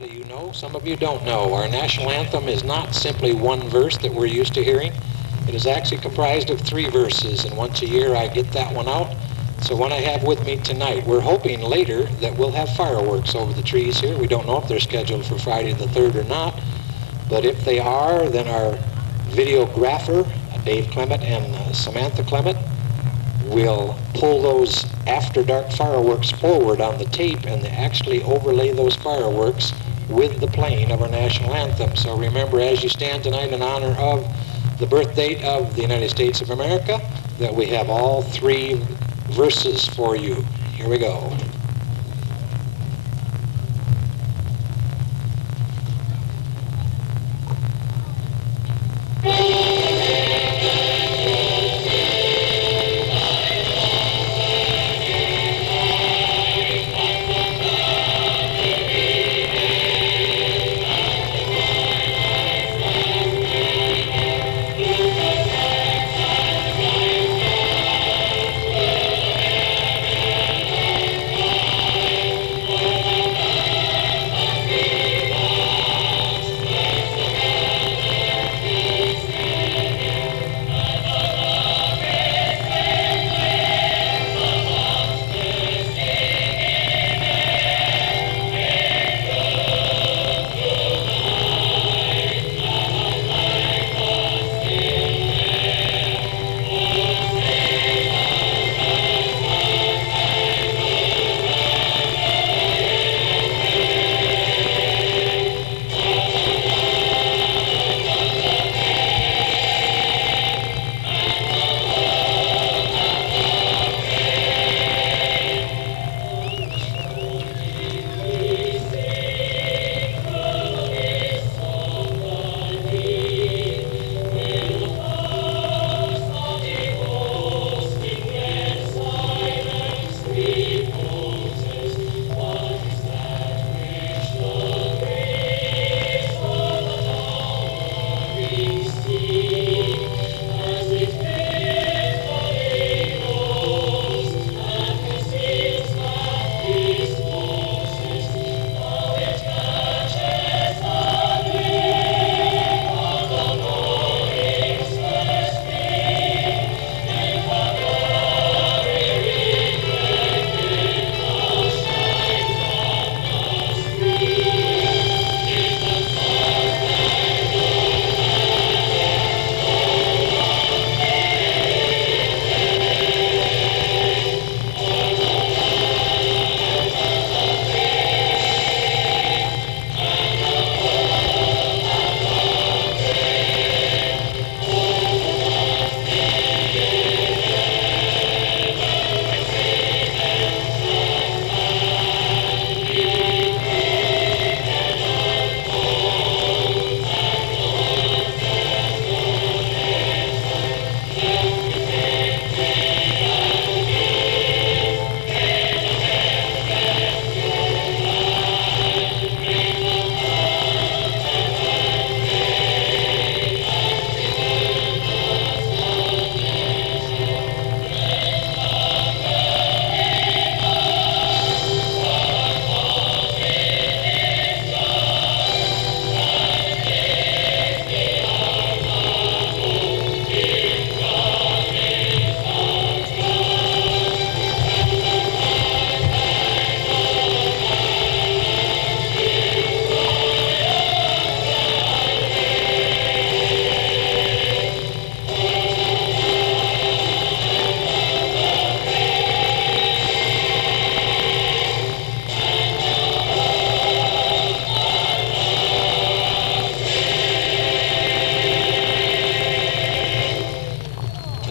lot of you know, some of you don't know. Our national anthem is not simply one verse that we're used to hearing. It is actually comprised of 3 verses, and once a year I get that one out. So what I have with me tonight, we're hoping later that we'll have fireworks over the trees here. We don't know if they're scheduled for Friday the 3rd or not, but if they are, then our videographer, Dave Clement and Samantha Clement, will pull those after dark fireworks forward on the tape and actually overlay those fireworks with the playing of our national anthem. So remember, as you stand tonight in honor of the birth date of the United States of America, that we have all 3 verses for you. Here we go.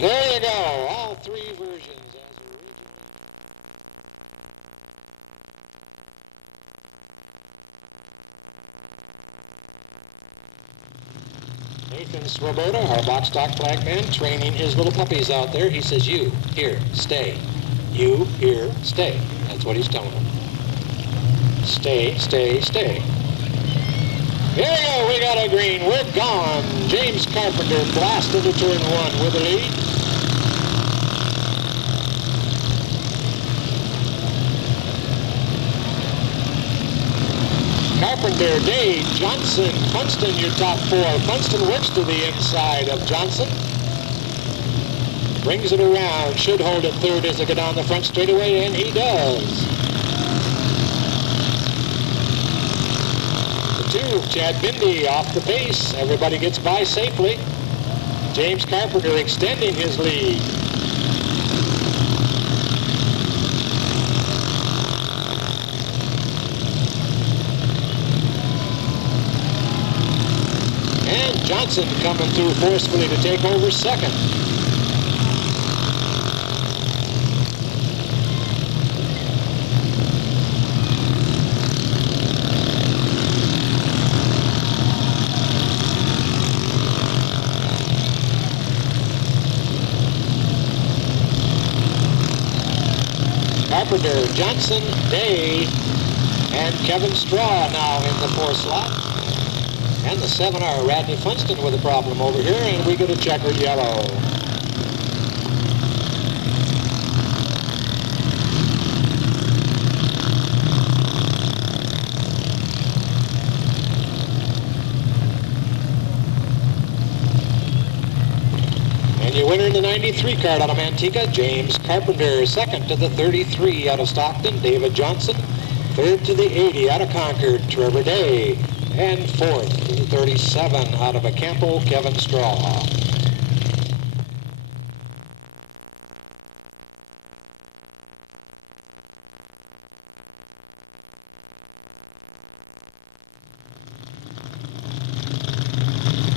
There you go, all 3 versions as originally. Nathan Swoboda, our box stock flag man, training his little puppies out there. He says, you, here, stay. You, here, stay. That's what he's telling them. Stay, stay, stay. Here we go, we got a green. We're gone. James Carpenter blasted to turn 1 with the lead. Carpenter, Day, Johnson, Funston, your top four. Funston works to the inside of Johnson. Brings it around, should hold it third as they go down the front straightaway, and he does. The two, Chad Bindi off the pace. Everybody gets by safely. James Carpenter extending his lead. And Johnson coming through forcefully to take over second. Carpenter, Johnson, Day, and Kevin Straw now in the fourth slot. And the 7R, Radney Funston with a problem over here, and we get a checkered yellow. And your winner in the 93 card out of Manteca, James Carpenter. Second to the 33 out of Stockton, David Johnson. Third to the 80 out of Concord, Trevor Day. And fourth to the 37 out of Acampo, Kevin Straw.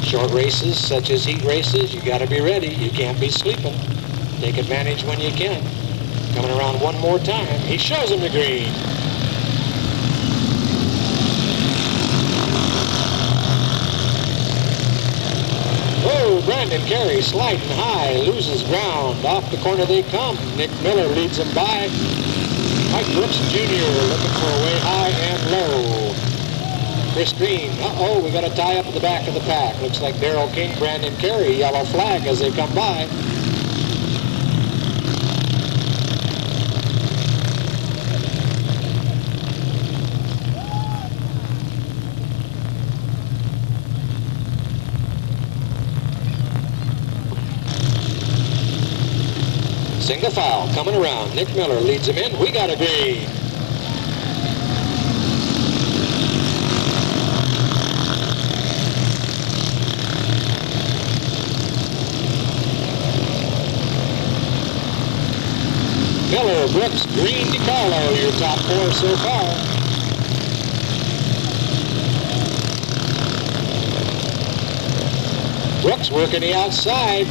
Short races, such as heat races, you got to be ready. You can't be sleeping. Take advantage when you can. Coming around one more time. He shows him the green. Oh, Brandon Carey sliding high, loses ground. Off the corner they come. Nick Miller leads them by. Mike Brooks Jr. looking for a way high and low. Chris Green, uh-oh, we got a tie up at the back of the pack. Looks like Darrell King, Brandon Carey, yellow flag as they come by. Single foul coming around. Nick Miller leads him in. We got a green. Miller, Brooks, Green, DiCarlo, your top four so far. Brooks working the outside.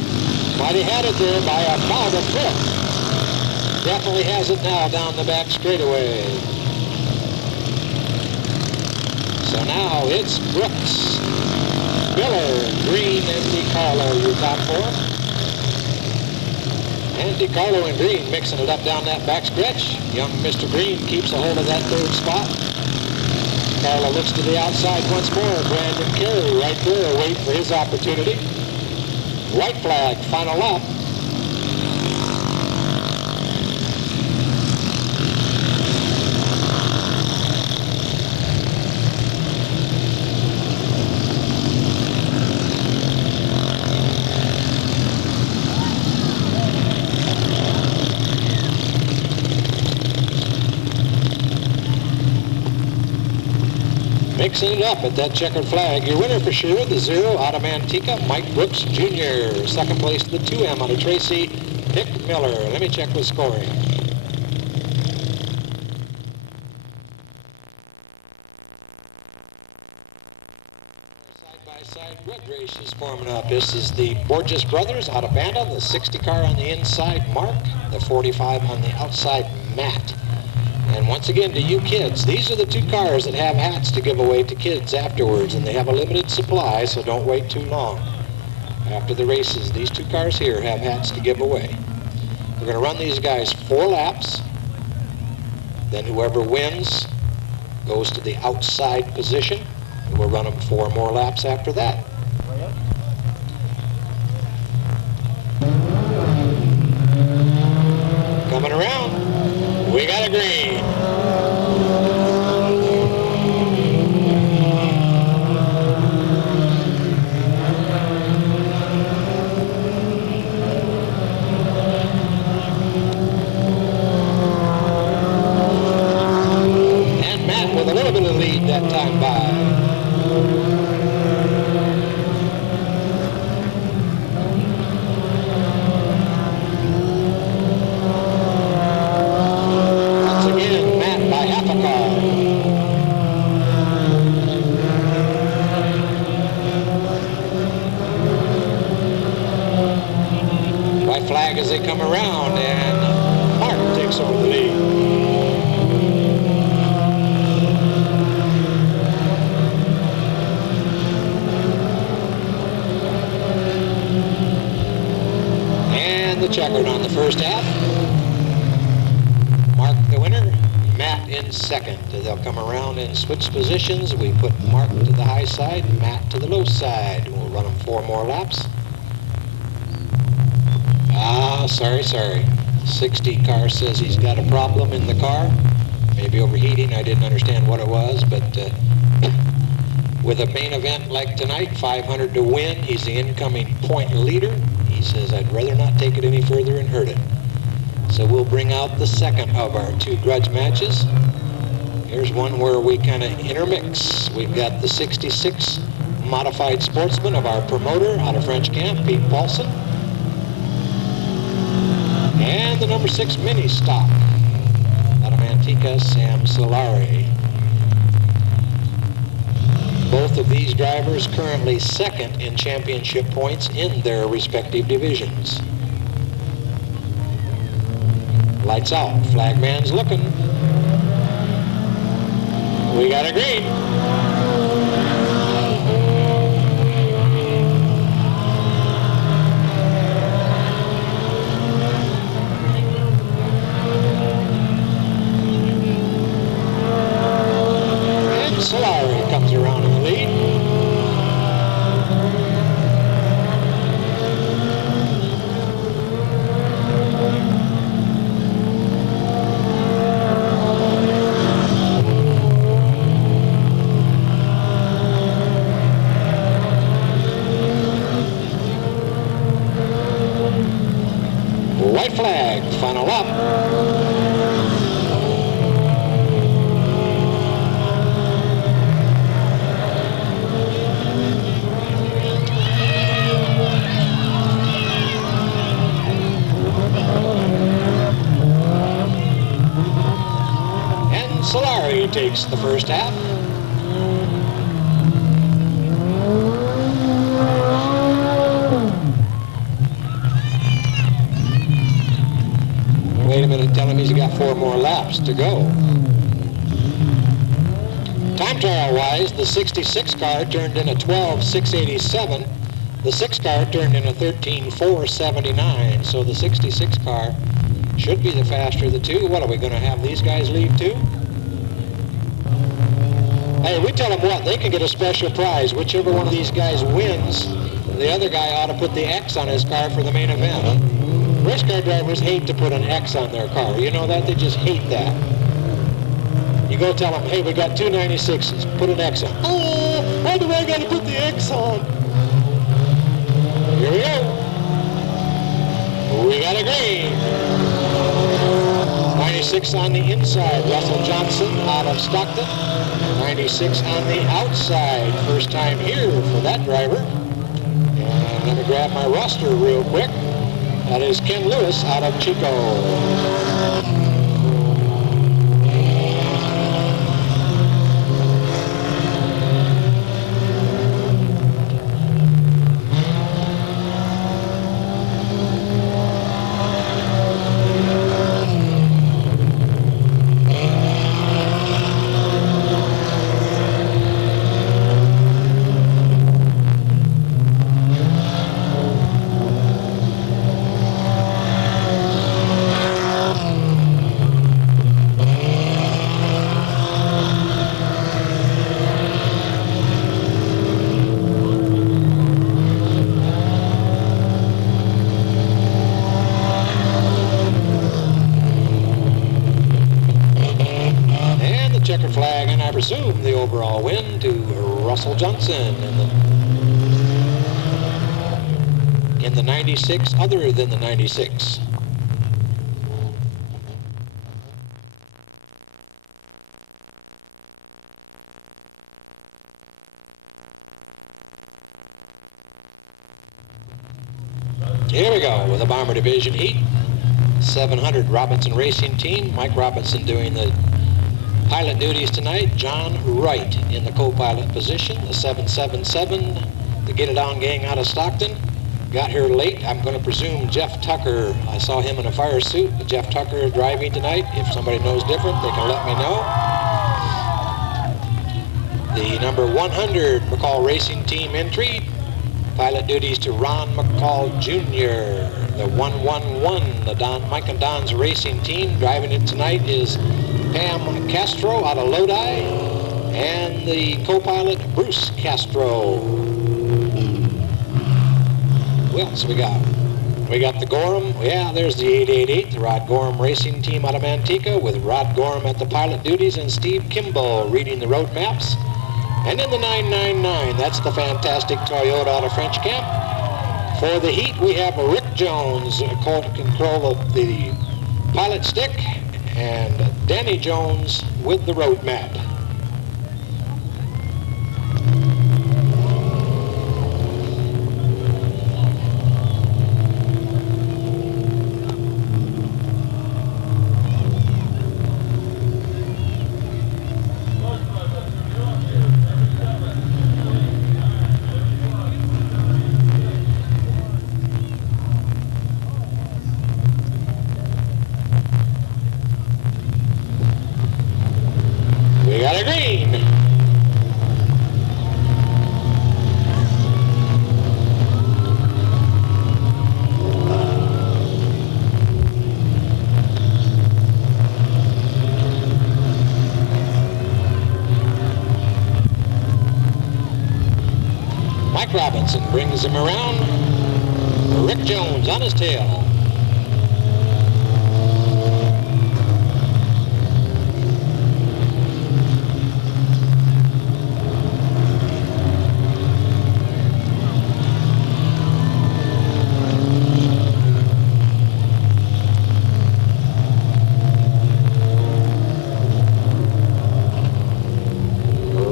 Might have had it there by about a foot. Definitely has it now down the back straightaway. So now it's Brooks, Miller, Green, and DiCarlo, your top four. And DiCarlo and Green mixing it up down that back stretch. Young Mr. Green keeps a hold of that third spot. Carlo looks to the outside once more. Brandon Carey right there waiting for his opportunity. White flag, final lap. Mixing it up at that checkered flag. Your winner for sure, the 0 out of Manteca, Mike Brooks Jr. Second place, the 2M out of Tracy, Nick Miller. Let me check with scoring. Side-by-side grid race is forming up. This is the Borges brothers out of Banda, the 60 car on the inside, Mark, the 45 on the outside, Matt. And once again, to you kids, these are the two cars that have hats to give away to kids afterwards, and they have a limited supply, so don't wait too long. After the races, these two cars here have hats to give away. We're going to run these guys 4 laps. Then whoever wins goes to the outside position, and we'll run them 4 more laps after that. Coming around, we got a green. white flag as they come around, and Mark takes over the lead. And the checkered on the first half. Mark the winner, Matt in second. They'll come around and switch positions. We put Mark to the high side, Matt to the low side. We'll run them 4 more laps. Sorry. 60 car says he's got a problem in the car. Maybe overheating. I didn't understand what it was, but with a main event like tonight, 500 to win, he's the incoming point leader. He says, I'd rather not take it any further and hurt it. So we'll bring out the second of our 2 grudge matches. Here's one where we kind of intermix. We've got the 66 modified sportsman of our promoter out of French Camp, Pete Paulson. And the number 6 mini stock out of Antica, Sam Solari. Both of these drivers currently second in championship points in their respective divisions. Lights out. Flagman's looking. We got a green. And Solari comes around in the lead. White flag, final up. And Solari takes the first half. Wait a minute, tell him he's got 4 more laps to go. Time trial wise, the 66 car turned in a 12.687. The 6 car turned in a 13.479. So the 66 car should be the faster of the 2. What, are we going to have these guys leave too? Hey, we tell them what, they can get a special prize. Whichever one of these guys wins, the other guy ought to put the X on his car for the main event. Race car drivers hate to put an X on their car. You know that? They just hate that. You go tell them, hey, we got 2 96s. Put an X on. Oh, why do I got to put the X on? Here we go. We got a green. 96 on the inside. Russell Johnson out of Stockton. 96 on the outside. First time here for that driver. And let me grab my roster real quick. That is Ken Lewis out of Chico. Checkered flag, and I presume the overall win to Russell Johnson in the 96 other than the 96. Here we go with the Bomber Division heat. 700 Robinson Racing Team. Mike Robinson doing the pilot duties tonight. John Wright in the co-pilot position. The 777, the Get It On gang out of Stockton. got here late. I'm going to presume Jeff Tucker. I saw him in a fire suit. Jeff Tucker driving tonight. If somebody knows different, they can let me know. The number 100 McCall Racing Team entry. Pilot duties to Ron McCall Jr. The 111, the Mike and Don's Racing Team. Driving it tonight is Pam Castro out of Lodi. And the co-pilot, Bruce Castro. Who else we got? We got the Gorham. Yeah, there's the 888, the Rod Gorham Racing Team out of Manteca, with Rod Gorham at the pilot duties and Steve Kimball reading the road maps. And in the 999, that's the fantastic Toyota out of French Camp. For the heat, we have Rick Jones, control of the pilot stick, and Danny Jones with the road map. We got a green. Mike Robinson brings him around. Rick Jones on his tail.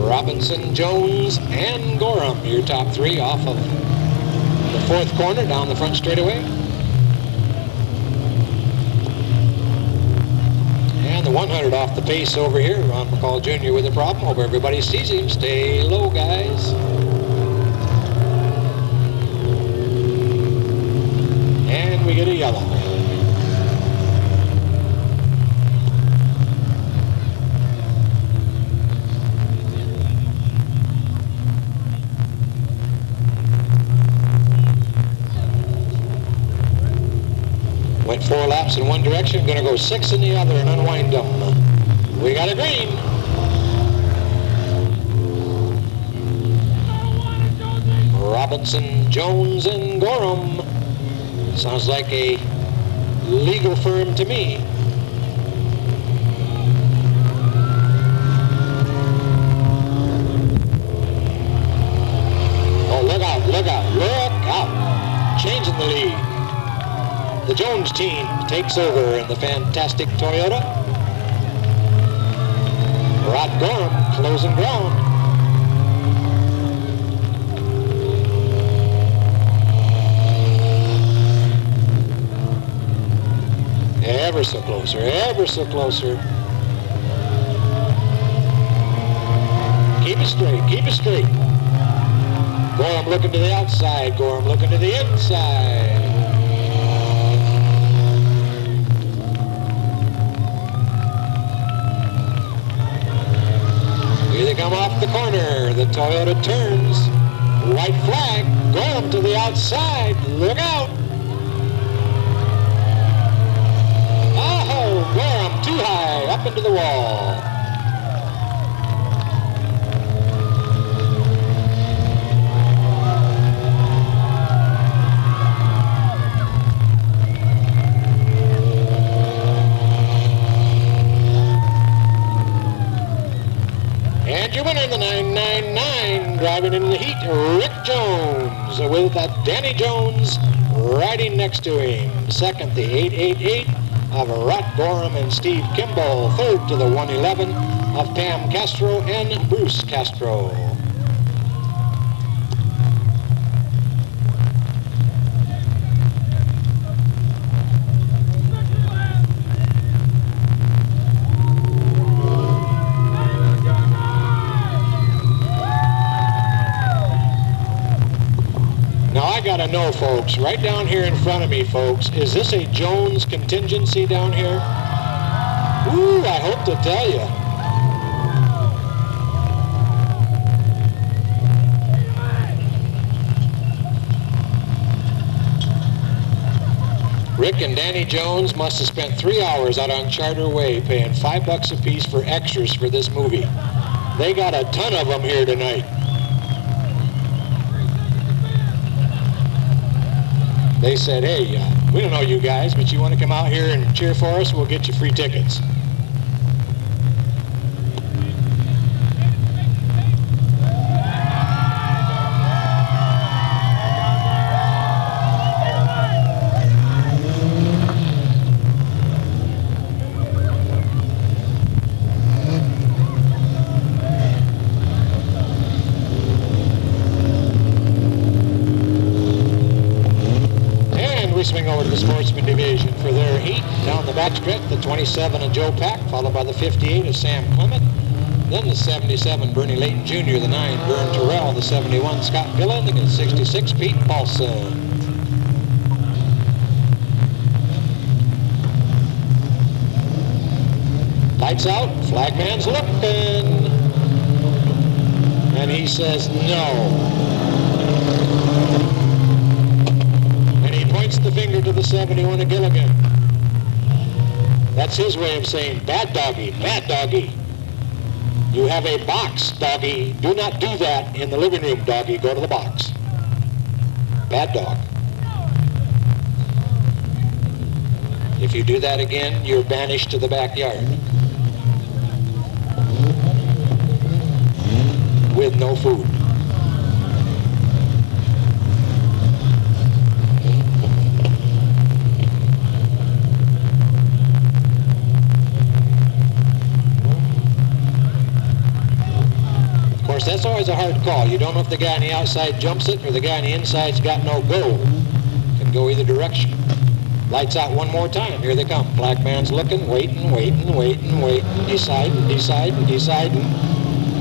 Robinson, Jones, and Gorham, your top three off of the fourth corner down the front straightaway. And the 100 off the pace over here. Ron McCall Jr. with a problem. Hope everybody sees him. Stay low, guys. And we get a yellow. Went 4 laps in one direction, going to go 6 in the other and unwind them. We got a green. Robinson, Jones, and Gorham. Sounds like a legal firm to me. Oh, look out, look out, look out. Changing the lead. The Jones team takes over in the fantastic Toyota. Rod Gorham closing ground. Ever so closer, ever so closer. Keep it straight, keep it straight. Gorham looking to the outside, Gorham looking to the inside. They come off the corner. The Toyota turns. White flag. Gorham to the outside. Look out. Oh, Gorham too high. Up into the wall. And your winner in the 999, driving into the heat, Rick Jones, with Danny Jones riding next to him. Second, the 888 of Rod Gorham and Steve Kimball. Third to the 111 of Pam Castro and Bruce Castro. Now I gotta know, folks, right down here in front of me, folks, is this a Jones contingency down here? Ooh, I hope to tell you. Rick and Danny Jones must have spent 3 hours out on Charter Way paying $5 a piece for extras for this movie. They got a ton of them here tonight. They said, hey, we don't know you guys, but you want to come out here and cheer for us, we'll get you free tickets. Swing over to the sportsman division for their heat. Down the backstretch, the 27 of Joe Pack, followed by the 58 of Sam Clement. Then the 77, Bernie Layton Jr., the 9, Vern Terrell, the 71, Scott Gillen, the 66, Pete Paulson. Lights out, flagman's looking. And he says no. The finger to the 71 of Gilligan. That's his way of saying, bad doggy, bad doggy. You have a box, doggy. Do not do that in the living room, doggy. Go to the box. Bad dog. If you do that again, you're banished to the backyard. With no food. That's always a hard call. You don't know if the guy on the outside jumps it or the guy on the inside's got no go. Can go either direction. Lights out one more time. Here they come. Black man's looking, waiting, waiting, waiting, waiting, deciding, deciding, deciding.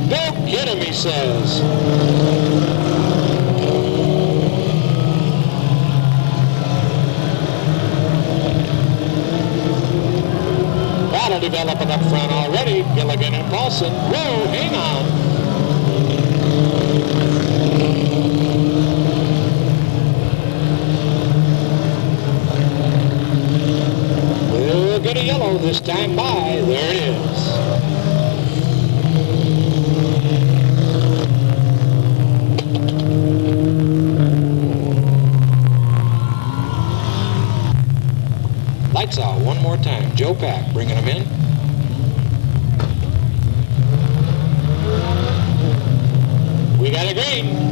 Don't get him, he says. Battle developing up front already. Gilligan and Paulson. Whoa, hang on. Get a yellow this time by. There it is. Lights out one more time. Joe Pack bringing them in. We got a green.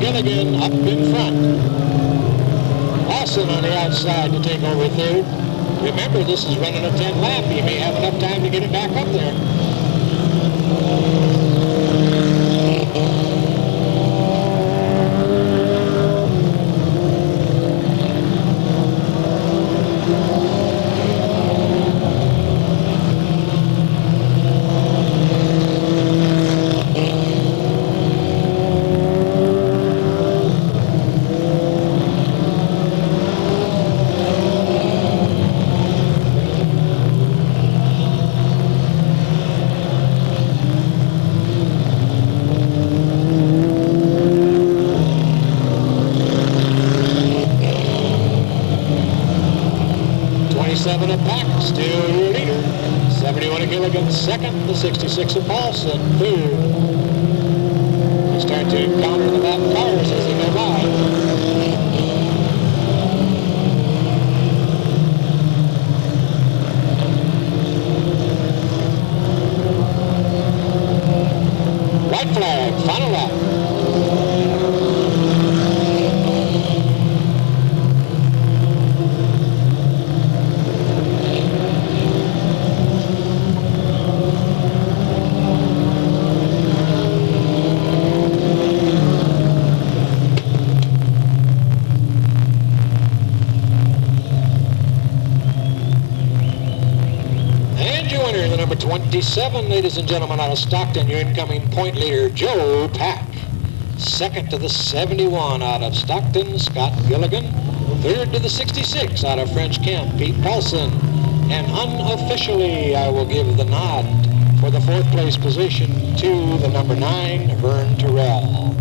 Gilligan up in front. Paulson on the outside to take over third. Remember, this is running a 10 lap. He may have enough time to get it back up there. A Pack, still your leader. 71 of Gilligan second, the 66 of Paulson third. They start to encounter the lap cars as they go by. White flag, final lap. winner, the number 27, ladies and gentlemen, out of Stockton, your incoming point leader, Joe Pack. Second to the 71 out of Stockton, Scott Gilligan. Third to the 66 out of French Camp, Pete Paulson. And unofficially, I will give the nod for the fourth place position to the number 9, Vern Terrell.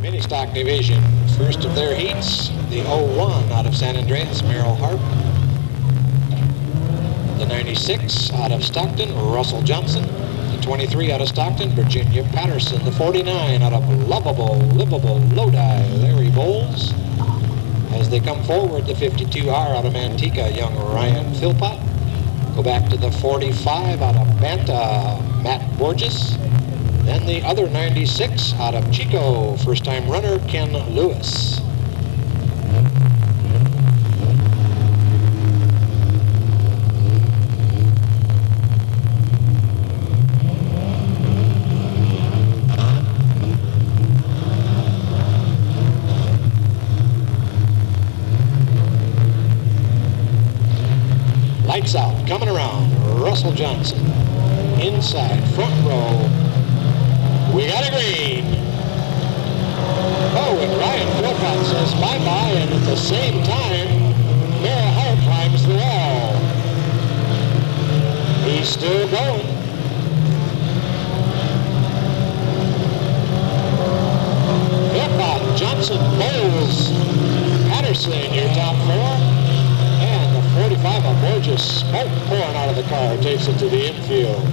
Mini stock division, first of their heats, the 01 out of San Andreas, Merrill Harp. The 96 out of Stockton, Russell Johnson. The 23 out of Stockton, Virginia Patterson. The 49 out of livable Lodi, Larry Bowles. As they come forward, the 52R out of Manteca, young Ryan Philpott. Go back to the 45 out of Banta, Matt Borges. Then the other 96 out of Chico, first-time runner Ken Lewis. Lights out, coming around, Russell Johnson. Inside, front row. We got a green. Oh, and Ryan Philpott says bye-bye, and at the same time, Merrill Hart climbs the wall. He's still going. Philpott, Johnson, Bowles, Patterson, your top four. And the 45 of Borges, smoke pouring out of the car, takes it to the infield.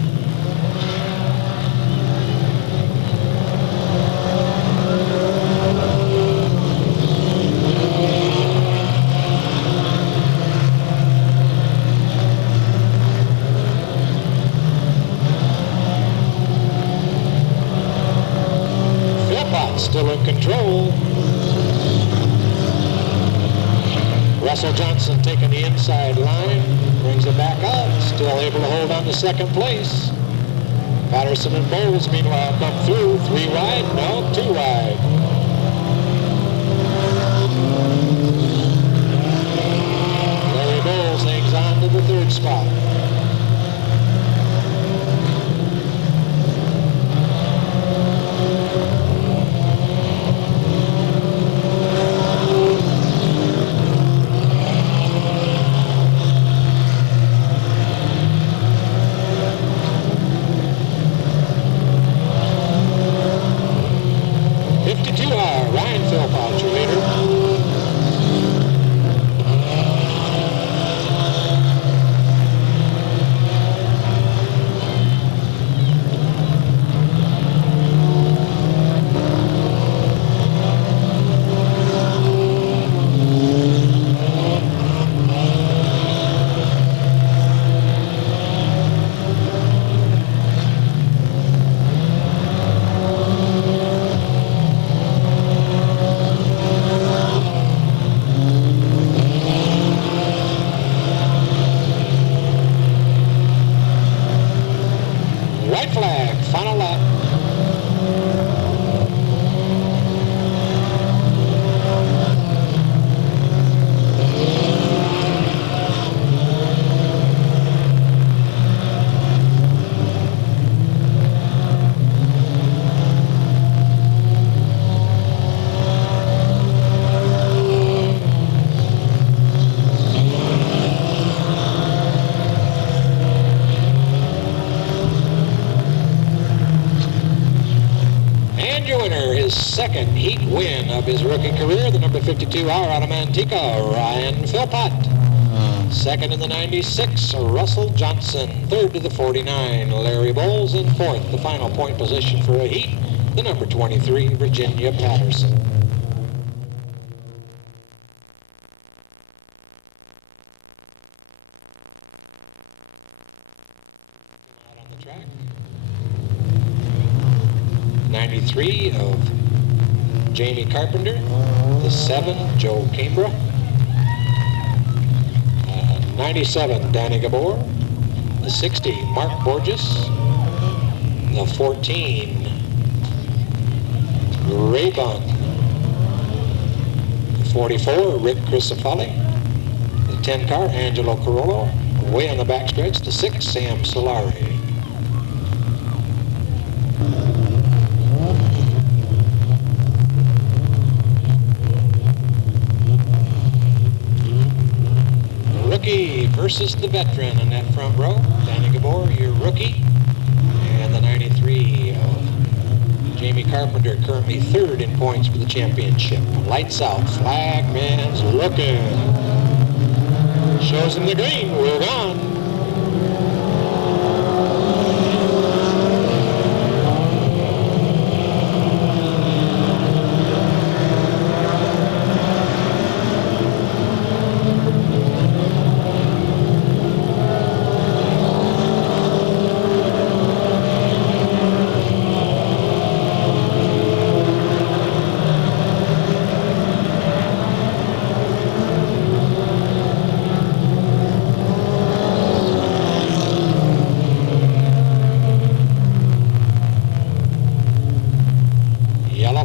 Still in control. Russell Johnson taking the inside line, brings it back out, still able to hold on to second place. Patterson and Bowles, meanwhile, come through. 3 wide, no, 2 wide. Larry Bowles hangs on to the 3rd spot. Ryan Philpott, your leader. White flag, final lap. Your winner, his second heat win of his rookie career, the number 52 hour out of Manteca, Ryan Philpott. Second in the 96, Russell Johnson. Third to the 49, Larry Bowles. And fourth, the final point position for a heat, the number 23, Virginia Patterson. Out on the track. 93 of Jamie Carpenter, the 7, Joe Cambra, 97, Danny Gabor, The 60, Mark Borges. The 14, Ray Bunn. The 44, Rick Crisafalli. The 10 car, Angelo Carollo. Way on the backstretch, the 6, Sam Solari. The rookie versus the veteran in that front row. Danny Gabor, your rookie. And the 93 of Jamie Carpenter, currently 3rd in points for the championship. Lights out, flag man's looking. Shows him the green, we're gone.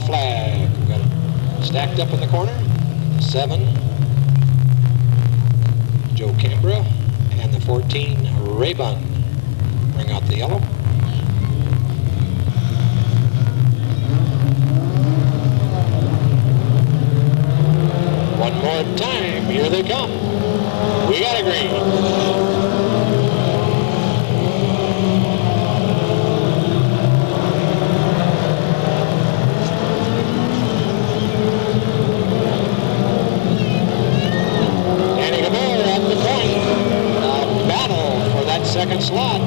Flag. We've got it stacked up in the corner. 7, Joe Canberra, and the 14, Ray Bunn. Bring out the yellow. One more time. Here they come. We got a green. Second slot.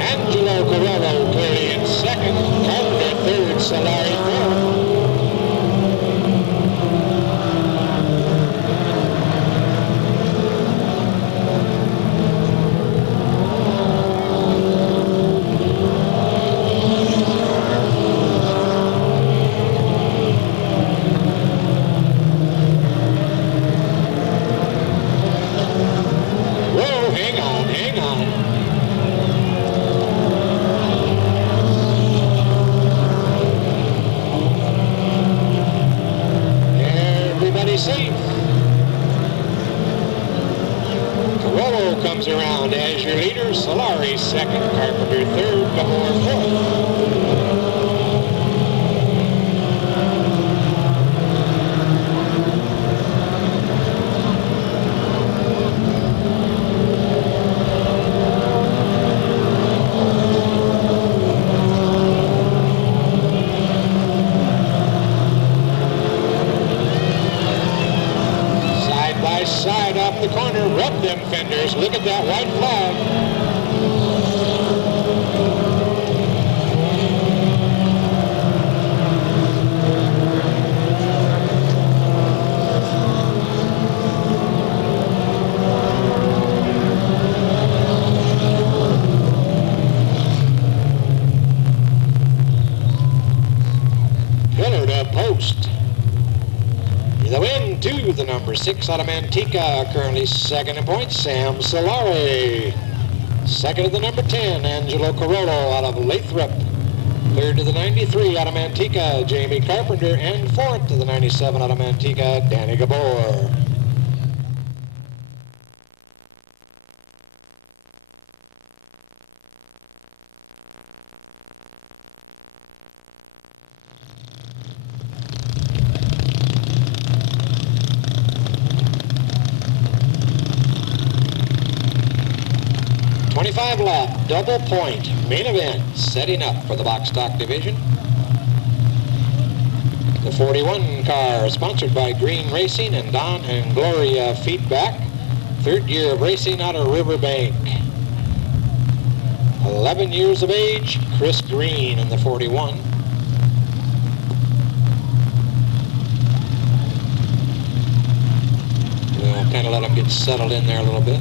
Angelo Carollo clearly in second. Carpenter 3rd. Solari 4th. Safe. Carollo comes around as your leader. Solari 2nd, Carpenter 3rd, Gabor 4th. Side off the corner, rub them fenders. Look at that white flag. Pillar to post. The win to the number 6 out of Manteca, currently 2nd in points, Sam Solari. 2nd to the number 10, Angelo Carollo out of Lathrop. 3rd to the 93 out of Manteca, Jamie Carpenter. And 4th to the 97 out of Manteca, Danny Gabor. Lap, double point, main event, setting up for the box stock division. The 41 car, sponsored by Green Racing and Don and Gloria Feedback. 3rd year of racing out of Riverbank. 11 years of age, Chris Green in the 41. We'll kind of let them get settled in there a little bit.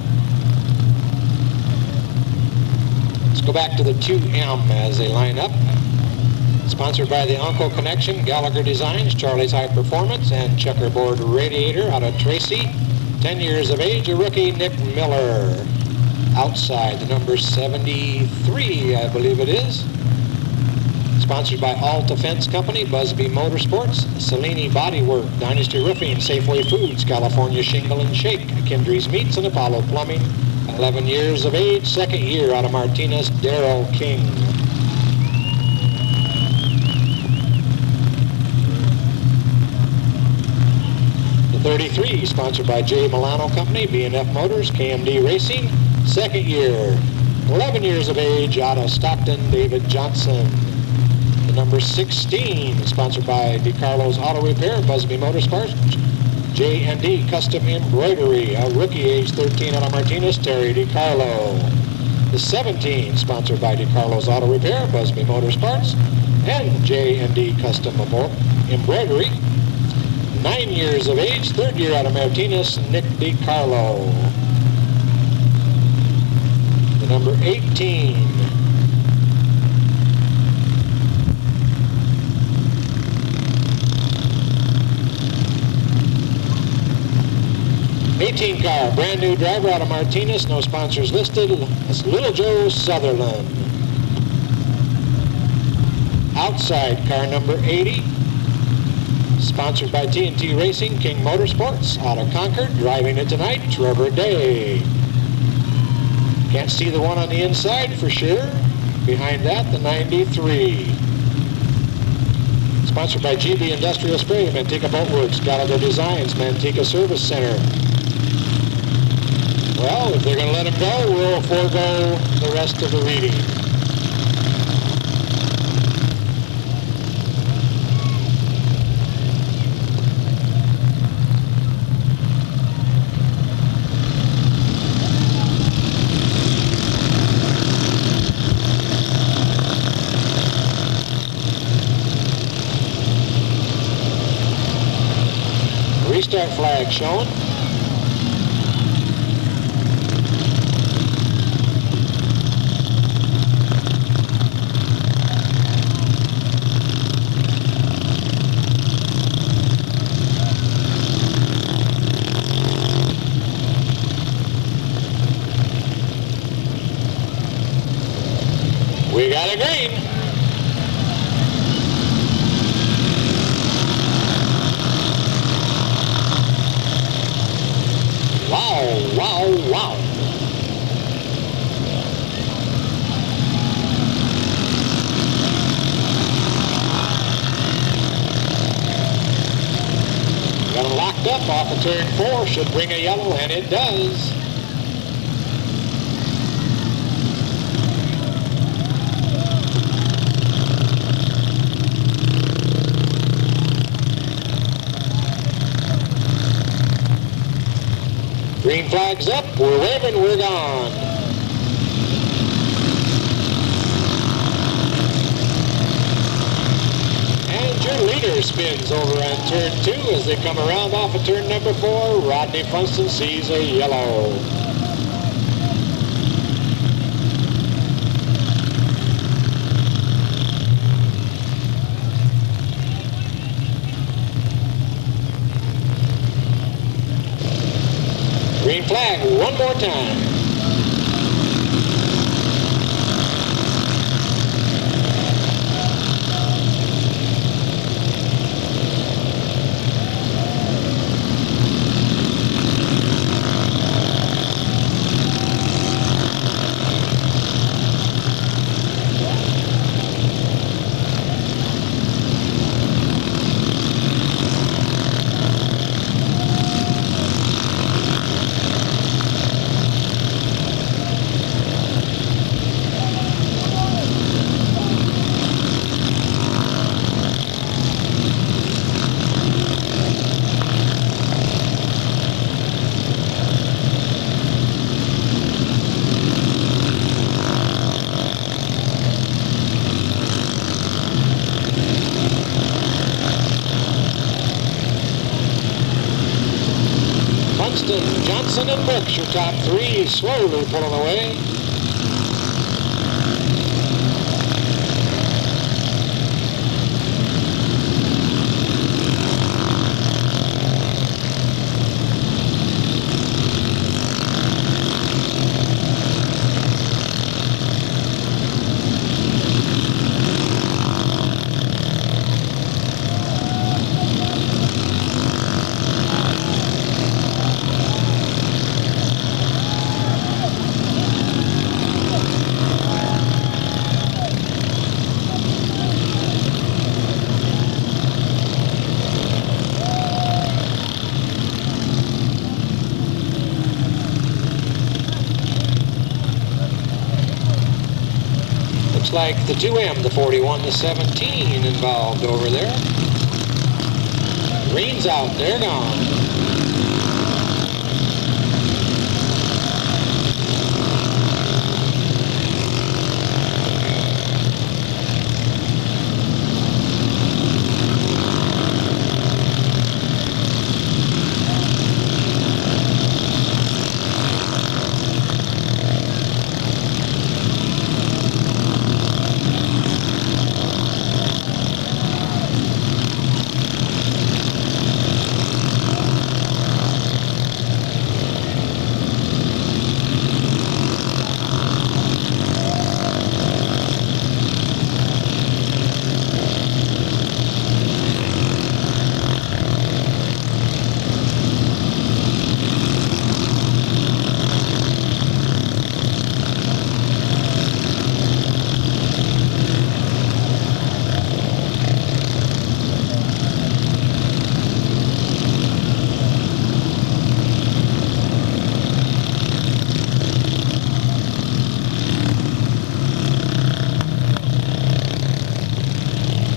Let's go back to the 2M as they line up. Sponsored by the Uncle Connection, Gallagher Designs, Charlie's High Performance, and Checkerboard Radiator out of Tracy. 10 years of age, a rookie, Nick Miller. Outside, the number 73, I believe it is. Sponsored by Alta Fence Company, Busby Motorsports, Cellini Bodywork, Dynasty Roofing, Safeway Foods, California Shingle and Shake, Kindry's Meats, and Apollo Plumbing. 11 years of age, second year out of Martinez, Darrell King. The 33, sponsored by J. Milano Company, B&F Motors, KMD Racing, second year. 11 years of age out of Stockton, David Johnson. The number 16, sponsored by DeCarlo's Auto Repair, Busby Motorsports, J&D Custom Embroidery, a rookie, age 13 out of Martinez, Terry DeCarlo. The 17, sponsored by DeCarlo's Auto Repair, Busby Motorsports, and J&D Custom Embroidery. 9 years of age, third year out of Martinez, Nick DeCarlo. The number 18. Car, brand new driver out of Martinez, no sponsors listed. That's Little Joe Sutherland. Outside, car number 80, sponsored by TNT Racing, King Motorsports, out of Concord, driving it tonight, Trevor Day. Can't see the one on the inside for sure. Behind that, the 93. Sponsored by GB Industrial Spray, Manteca Boatworks, Gallagher Designs, Manteca Service Center. Well, if they're going to let him go, we'll forego the rest of the reading. Restart flag shown. We got a green. Wow, wow, wow. Got it locked up off of turn 4. Should bring a yellow, and it does. Green flag's up, we're waving, we're gone. And your leader spins over on turn 2 as they come around off of turn number 4. Rodney Funston sees a yellow. Green flag one more time. Johnson and Brooks, your top 3, slowly pulling away. looks like the 2M, the 41, the 17 involved over there. Green's out, they're gone.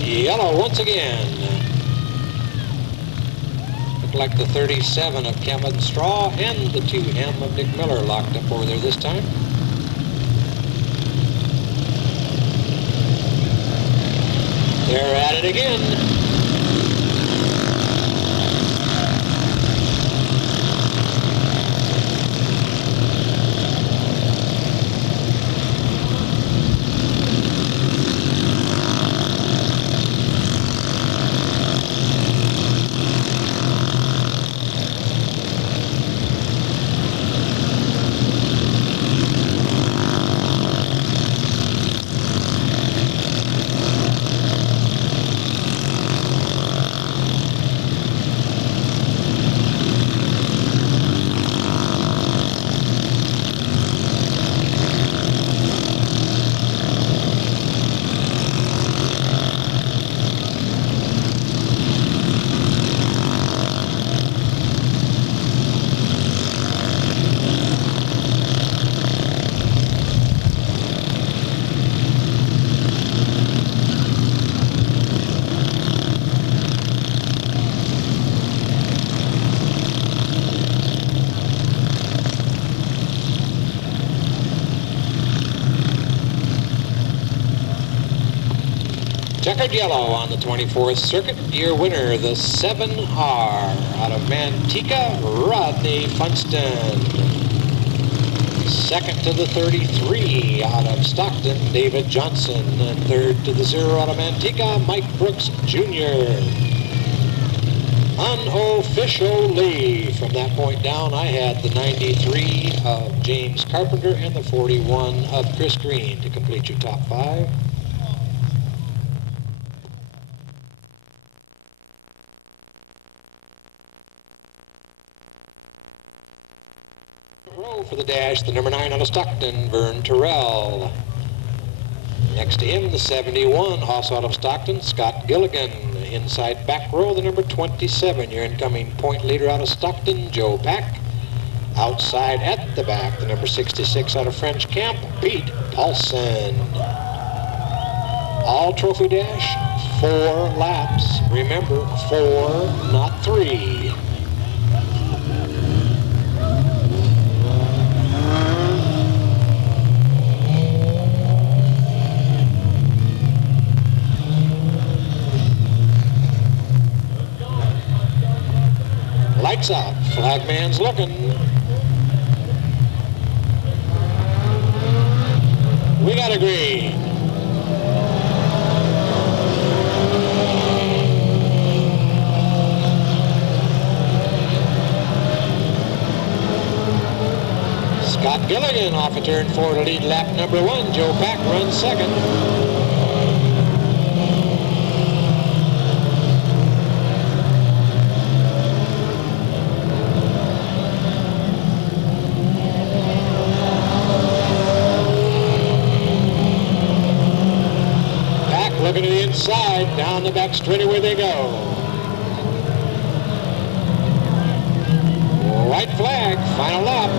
Yellow once again. Looked like the 37 of Kevin Straw and the 2M of Dick Miller locked up over there this time. They're at it again. Checkered yellow on the 24th Circuit. Your winner, the 7R out of Manteca, Rodney Funston. Second to the 33 out of Stockton, David Johnson. And third to the 0 out of Manteca, Mike Brooks Jr. Unofficially, from that point down, I had the 93 of James Carpenter and the 41 of Chris Green to complete your top 5. For the dash, the number 9 out of Stockton, Vern Terrell. Next to him, the 71, also out of Stockton, Scott Gilligan. Inside back row, the number 27, your incoming point leader out of Stockton, Joe Pack. Outside at the back, the number 66 out of French Camp, Pete Paulson. All trophy dash, 4 laps. Remember, 4, not 3. Lights out. Flagman's looking. We got a green. Scott Gilligan off a turn 4 to lead lap number 1. Joe Pack runs second. Looking to the inside, down the back straightaway they go. White flag, final lap.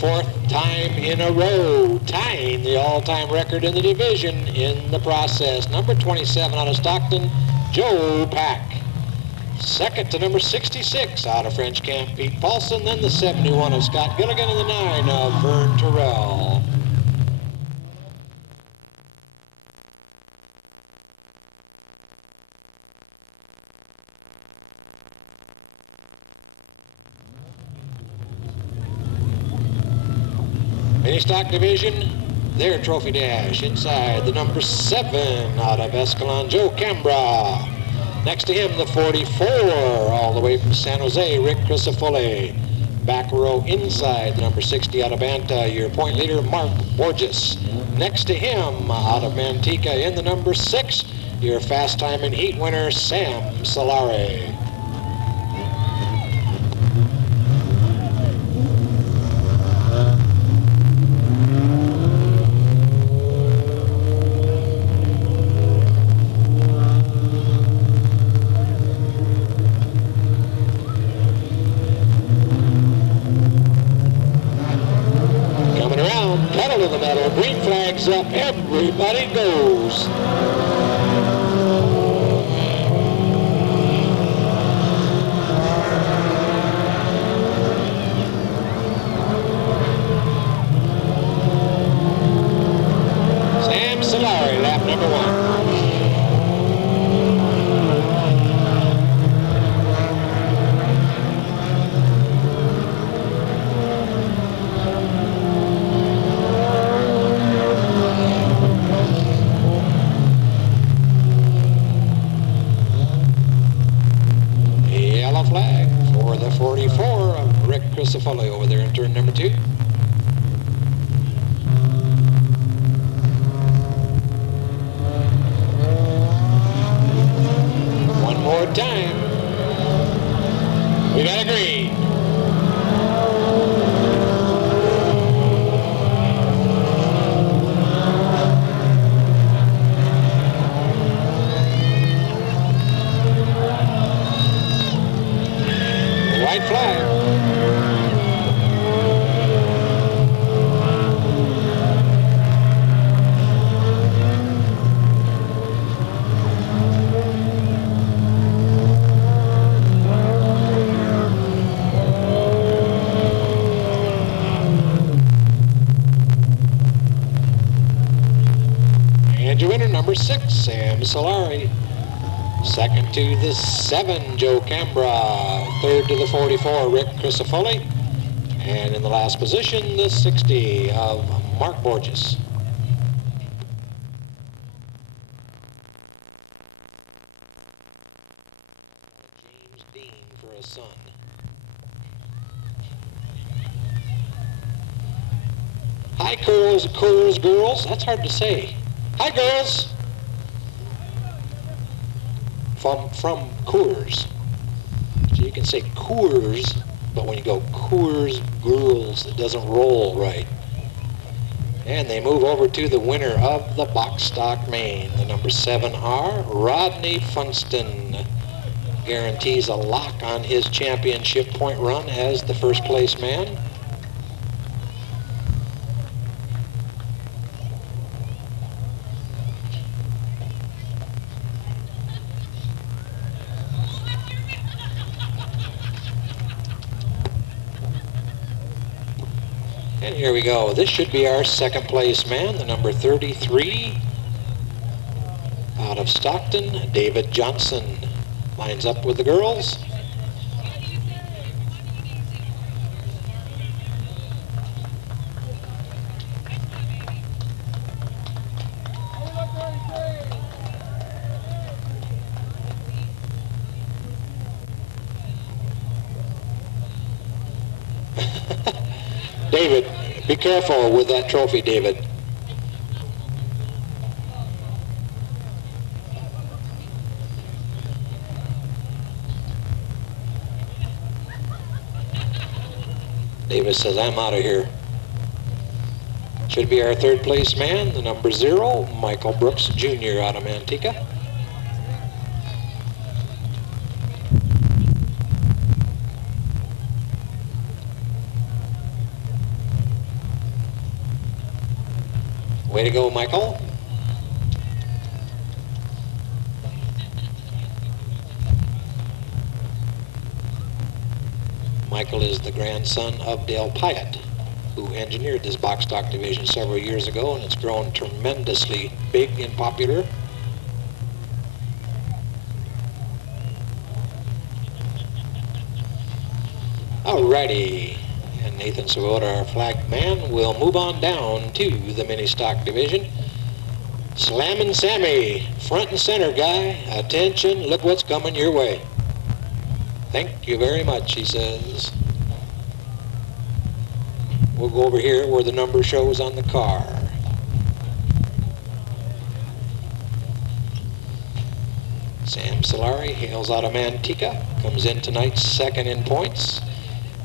fourth time in a row, tying the all-time record in the division in the process. Number 27 out of Stockton, Joe Pack. Second to number 66 out of French Camp, Pete Paulson. Then the 71 of Scott Gilligan and the 9 of Vern Terrell. Mini stock division, their trophy dash inside the number 7 out of Escalon, Joe Cambra. Next to him, the 44 all the way from San Jose, Rick Crisafulli. Back row inside the number 60 out of Banta, your point leader, Mark Borges. Next to him, out of Manteca in the number 6, your fast time and heat winner, Sam Solari. Pedal to the metal, green flags up, everybody goes. Sam Solari, lap number 1. Flag for the 44 of Rick Crisafulli over there in turn number 2. One more time. We got a green. White flag. And your winner, number 6, Sam Solari. Second to the 7, Joe Cambra. Third to the 44, Rick Crisafulli. And in the last position, the 60 of Mark Borges. James Dean for a son. Hi, girls. That's hard to say. Hi, girls. From Coors. So you can say Coors, but when you go Coors Girls, it doesn't roll right. And they move over to the winner of the box stock main, the number 7R, Rodney Funston. Guarantees a lock on his championship point run as the first place man. And here we go. This should be our second place man, the number 33 out of Stockton, David Johnson. Lines up with the girls. David, be careful with that trophy, David. David says, I'm out of here. Should be our third place man, the number 0, Michael Brooks Jr. out of Manteca. Way to go, Michael. Michael is the grandson of Dale Pyatt, who engineered this box stock division several years ago, and it's grown tremendously big and popular. Alrighty, and Nathan Swoboda, our flag man, will move on down to the mini stock division. Slammin' Sammy, front and center guy. Attention, look what's coming your way. Thank you very much, he says. We'll go over here where the number shows on the car. Sam Solari hails out of Manteca, comes in tonight second in points.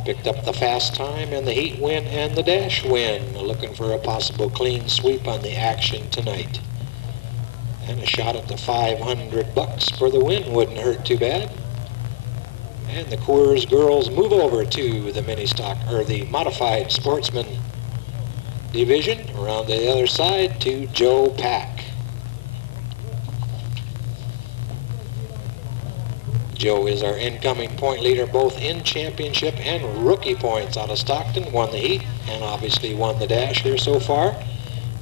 Picked up the fast time and the heat win and the dash win. Looking for a possible clean sweep on the action tonight. And a shot at the $500 for the win wouldn't hurt too bad. And the Coors girls move over to the mini stock, or the modified sportsman division. Around the other side to Joe Pack. Joe is our incoming point leader both in championship and rookie points out of Stockton. Won the heat and obviously won the dash here so far.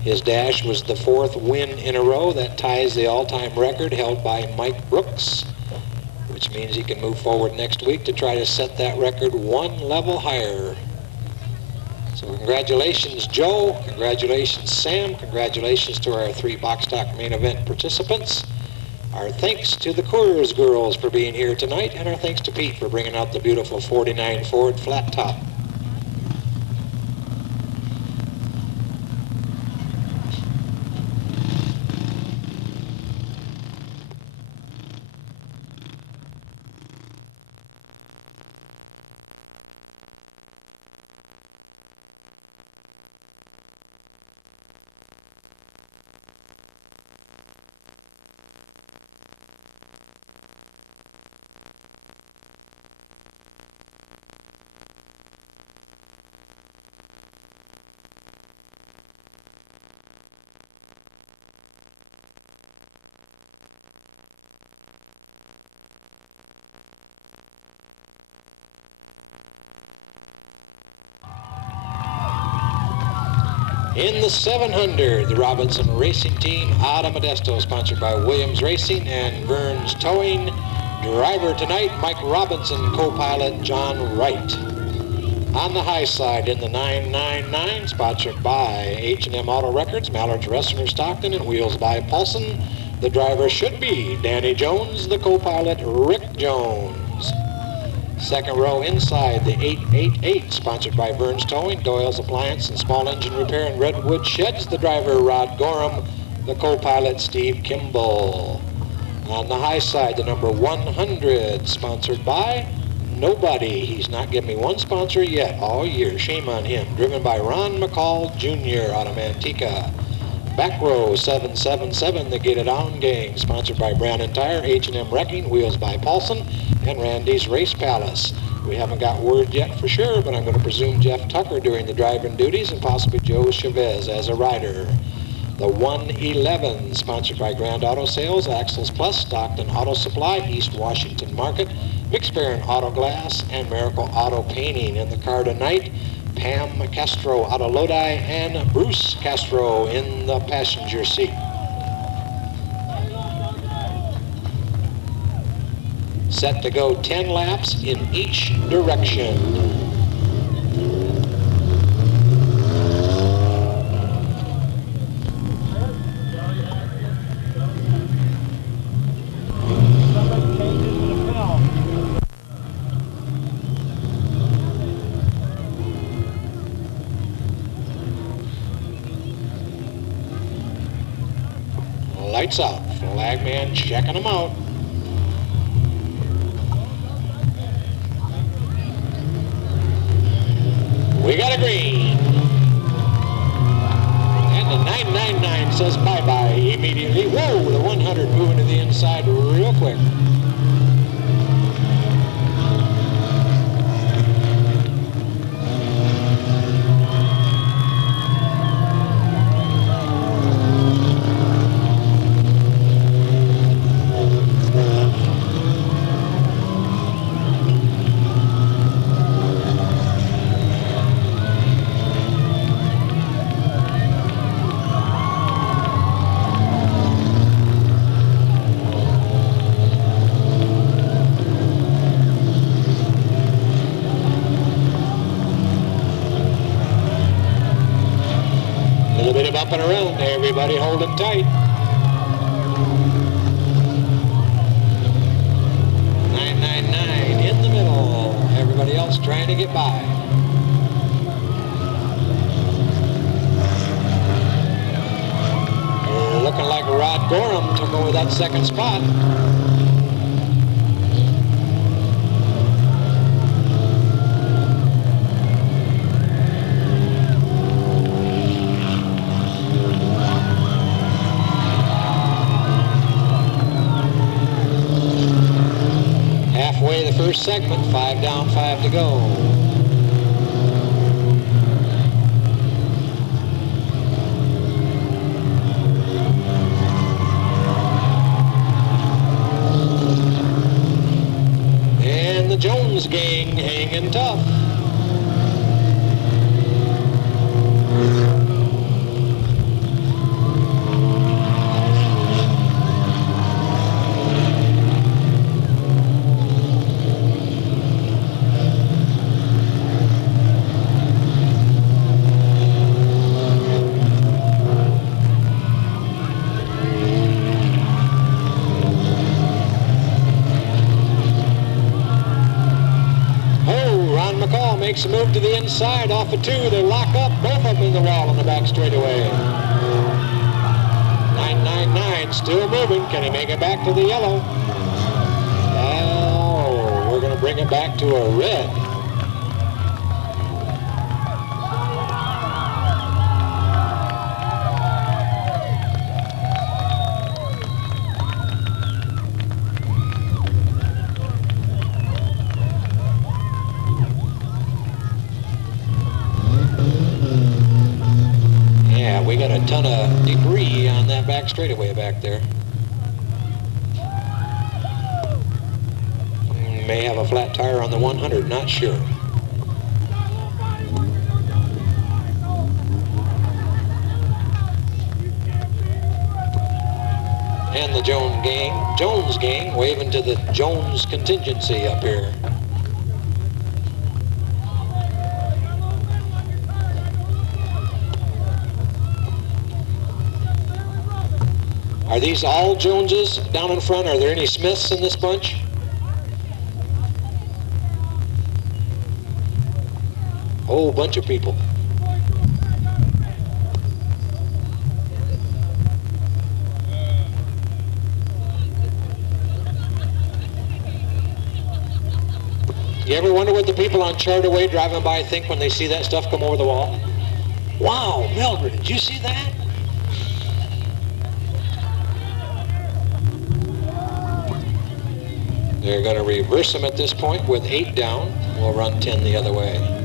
His dash was the 4th win in a row. That ties the all-time record held by Mike Brooks, which means he can move forward next week to try to set that record one level higher. So congratulations, Joe. Congratulations, Sam. Congratulations to our 3 box stock main event participants. Our thanks to the Coors girls for being here tonight, and our thanks to Pete for bringing out the beautiful 49 Ford flat top. In the 700, the Robinson Racing Team out of Modesto, sponsored by Williams Racing and Burns Towing. Driver tonight, Mike Robinson, co-pilot John Wright. On the high side in the 999, sponsored by H&M Auto Records, Mallard's Wrestler Stockton, and Wheels by Paulson. The driver should be Danny Jones, the co-pilot Rick Jones. Second row inside, the 888, sponsored by Burns Towing, Doyle's Appliance and Small Engine Repair in Redwood Sheds. The driver, Rod Gorham, the co-pilot, Steve Kimball. On the high side, the number 100, sponsored by nobody. He's not given me one sponsor yet all year. Shame on him. Driven by Ron McCall Jr. out of Manteca. Back row 777, the Get It On Gang, sponsored by Brown & Tire, H&M Wrecking, Wheels by Paulson, and Randy's Race Palace. We haven't got word yet for sure, but I'm going to presume Jeff Tucker doing the driving duties and possibly Joe Chavez as a rider. The 111, sponsored by Grand Auto Sales, Axles Plus, Stockton Auto Supply, East Washington Market, McSparran Auto Glass, and Miracle Auto Painting. In the car tonight, Pam Castro out of Lodi and Bruce Castro in the passenger seat. Set to go 10 laps in each direction. Lights out. Flagman checking them out. We got a green. And the 999 says bye-bye immediately. Whoa, the 100 moving to the inside real quick. of up and around. Everybody holding tight. 999 in the middle. Everybody else trying to get by. Looking like Rod Gorham took over that second spot. Halfway the first segment, 5 down, 5 to go. And the Jones gang hanging tough. Makes a move to the inside off of 2. They lock up both of them in the wall on the back straightaway. 999 still moving. Can he make it back to the yellow? Oh, we're going to bring it back to a red. We got a ton of debris on that back straightaway back there. May have a flat tire on the 100, not sure. And the Jones gang waving to the Jones contingency up here. Are these all Joneses down in front? Are there any Smiths in this bunch? Whole bunch of people. You ever wonder what the people on Charterway driving by think when they see that stuff come over the wall? Wow, Mildred, did you see that? They're going to reverse them at this point with 8 down. We'll run 10 the other way.